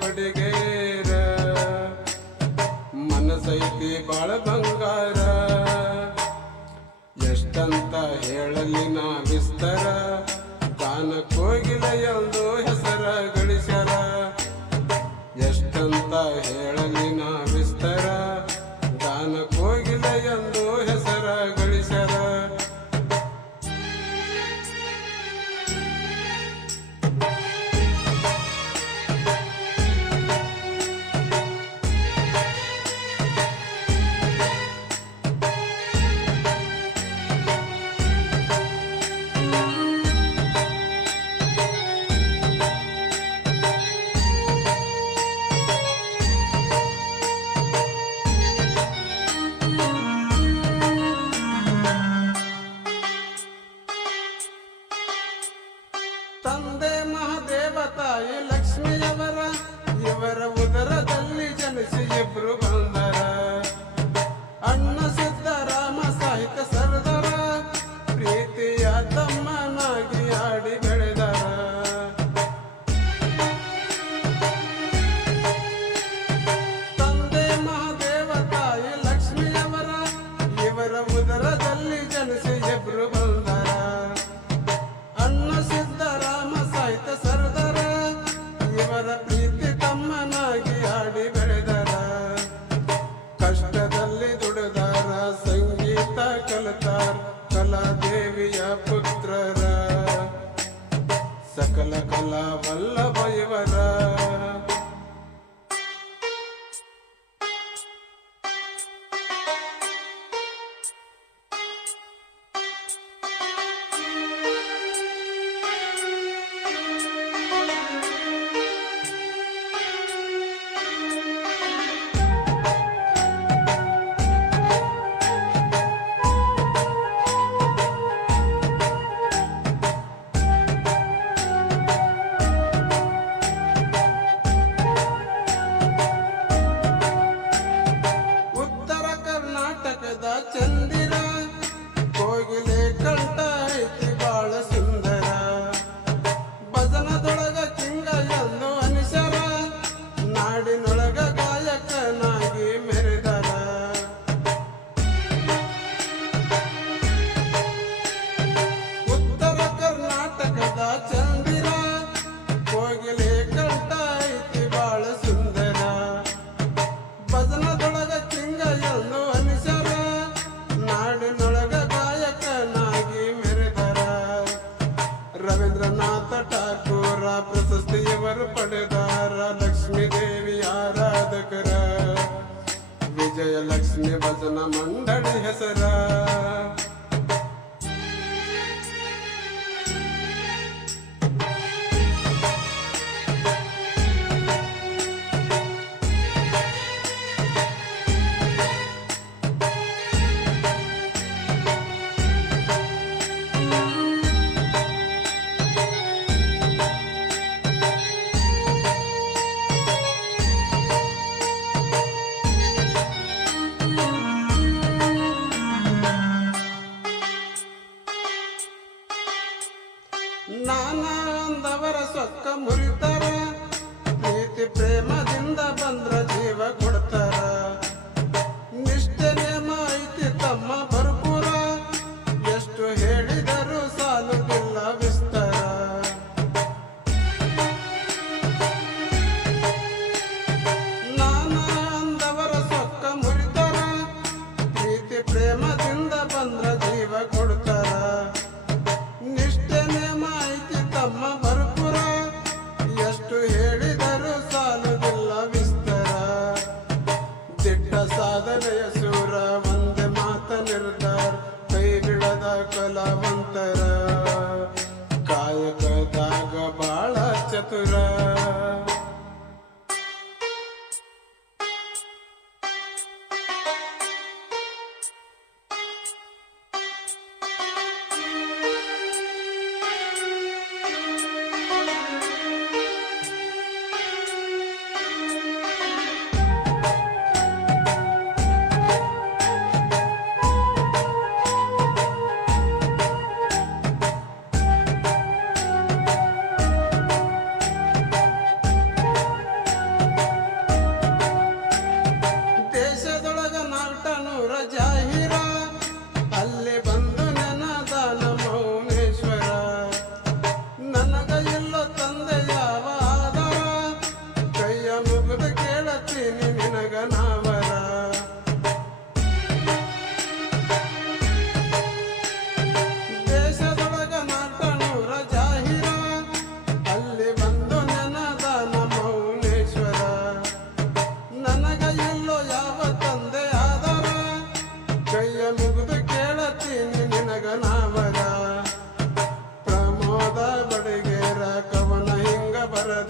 ಬಡಿಗೇರ ಮನಸೈತಿ ಬಾಳ ಬಂಗಾರ ಎಷ್ಟಂತ ಹೇಳಲಿ ನಾ ವಿಸ್ತಾರ ಗಾನ ಕೋಗಿಲ ಎಂದು ಹೆಸರ ಗಳಿಸ್ಯಾರ ಎಷ್ಟಂತ ಹೇಳಲಿ ನಾ ವಿಸ್ತಾರ ಗಾನ ಕೋಗಿಲ ಎಂದು ಹೆಸರ ಗಳಿಸ್ಯಾರ ತಂದೆ ಮಹಾದೇವ ತಾಯಿ ಲಕ್ಷ್ಮಿಯವರ ಇವರ ಉದರದಲ್ಲಿ ಜನಿಸಿ ಇಬ್ರು ಬಂದರ ಅಣ್ಣ ಸಿದ್ದರಾಮ ಸಾಹಿತ್ಯ ಸರ್ದಾರ ಪ್ರೀತಿಯ ತಮ್ಮನಾಗಿ ಆಡಿ ಬೆಳೆದರ ತಂದೆ ಮಹಾದೇವ ತಾಯಿ ಲಕ್ಷ್ಮಿಯವರ ಇವರ ಉದರದಲ್ಲಿ ಜನಿಸಿ ಇಬ್ರು ಬಂದರ ಅಣ್ಣ ಸಿದ್ದರಾಮ ಸಾಹಿತ್ಯ ಸರ್ದಾರ ಇವರ ಪ್ರೀತಿ ತಮ್ಮನಾಗಿ ಆಡಿ ಬೆಳೆದರ ಕಷ್ಟದಲ್ಲಿ ದುಡಿದಾರ ಸಂಗೀತ ಕಲಿತಾರ ಕಲಾದೇವಿಯ ಪುತ್ರರ ಸಕಲ ಕಲಾ ವಲ್ಲಭ ಇವರ ಚಂದಿರ ಕೋಗಿಲೆ ಕಂಠ ಐತಿ ಬಾಳ ಸುಂದರ ಭಜನದೊಳಗ ಕಿಂಗ ಎಂದು ಅನಿಸರ ನಾಡಿನೊಳಗ ಗಾಯಕನಾಗಿ ಮೆರೆದರ ಉತ್ತರ ಕರ್ನಾಟಕದ ಚಂದಿರ ಕೋಗಿಲೆ ಕಂಠ ಐತಿ ಬಾಳ ಸುಂದರ ಭಜನದೊಳಗ ಕಿಂಗ ಎಂದು ಅನಿಸರ ನಾಡಿನೊಳಗ ಗಾಯಕನಾಗಿ ಮೆರೆದರ ರವೀಂದ್ರನಾಥ ಠಾಕೂರ ಪ್ರಶಸ್ತಿ ಇವರು ಪಡೆದಾರ ಲಕ್ಷ್ಮೀ ದೇವಿ ಆರಾಧಕರ ವಿಜಯಲಕ್ಷ್ಮಿ ಭಜನ ಮಂಡಳಿ ಹೆಸರ ನಾನಾ ಅಂದವರ ಸೊಕ್ಕ ಮುರಿತಾರ ಪ್ರೀತಿ ಪ್ರೇಮದಿಂದ ಬಂದ್ರ ಜೀವ ಕೊಡ್ತಾರ ನಿಷ್ಠೆ ನೇಮ ಐತಿ ತಮ್ಮ ಭರ್ಪೂರ ಎಷ್ಟು ಹೇಳಿದರೂ ಸಾಲುದಿಲ್ಲ ವಿಸ್ತಾರ ನಾನಾ ಅಂದವರ ಸೊಕ್ಕ ಮುರಿತಾರ ಪ್ರೀತಿ ಪ್ರೇಮದಿಂದ ಬಂದ್ರ ಜೀವ ಕೊಡ್ತಾರ ನಿಷ್ಠೆ ನೇಮ ಐತಿ ತಮ್ಮ ಭರ್ಪೂರ ಎಷ್ಟು ಹೇಳಿದರೂ ಸಾಲುದಿಲ್ಲ ವಿಸ್ತಾರ ದಿಟ್ಟ ಸಾಧನೆಯ ಸೂರ ಒಂದೇ ಮಾತ ನಿರ್ಧಾರ ಕೈ ಬಿಡದ ಕಲಾವಂತರ ಕಾಯಕದಾಗ ಬಾಳ ಚತುರ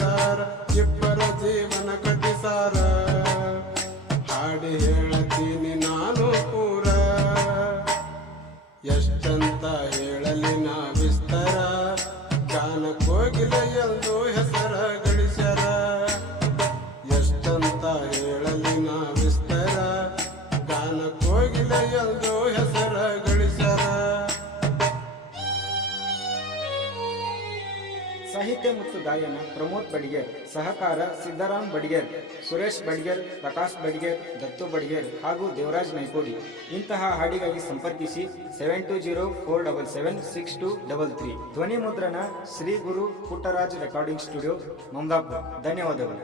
ಹೇಳ್ತಾರ ಇಬ್ಬರ ಜೀವನ ಕಟ್ಟಿಸಾರ ಹಾಡಿ ಹೇಳತೀನಿ ನಾನು ಪೂರ ಎಷ್ಟಂತ ಹೇಳಲಿ ನಾ ವಿಸ್ತಾರ ಗಾನ ಕೋಗಿಲ ಎಂದು ಹೆಸರ ಗಳಿಸ್ಯಾರ ಎಷ್ಟಂತ ಹೇಳಲಿ ನಾ ವಿಸ್ತಾರ ಗಾನ ಕೋಗಿಲ ಎಂದು ಹೆಸರ ಗಳಿಸ್ಯಾರ. ಸಾಹಿತ್ಯ ಮತ್ತು ಗಾಯನ ಪ್ರಮೋದ್ ಬಡಿಗೇರ್, ಸಹಕಾರ ಸಿದ್ದರಾಮ್ ಬಡಿಗೇರ್, ಸುರೇಶ್ ಬಡಿಗೇರ್, ಪ್ರಕಾಶ್ ಬಡಿಗೇರ್, ದತ್ತು ಬಡಿಗೇರ್ ಹಾಗೂ ದೇವರಾಜ್ ನೈಕೋಡಿ. ಇಂತಹ ಹಾಡಿಗಾಗಿ ಸಂಪರ್ಕಿಸಿ 7204776233. ಧ್ವನಿ ಮುದ್ರಣ ಶ್ರೀ ಗುರು ಪುಟ್ಟರಾಜ್ ರೆಕಾರ್ಡಿಂಗ್ ಸ್ಟುಡಿಯೋ, ಮಮದಾಪುರ. ಧನ್ಯವಾದಗಳು.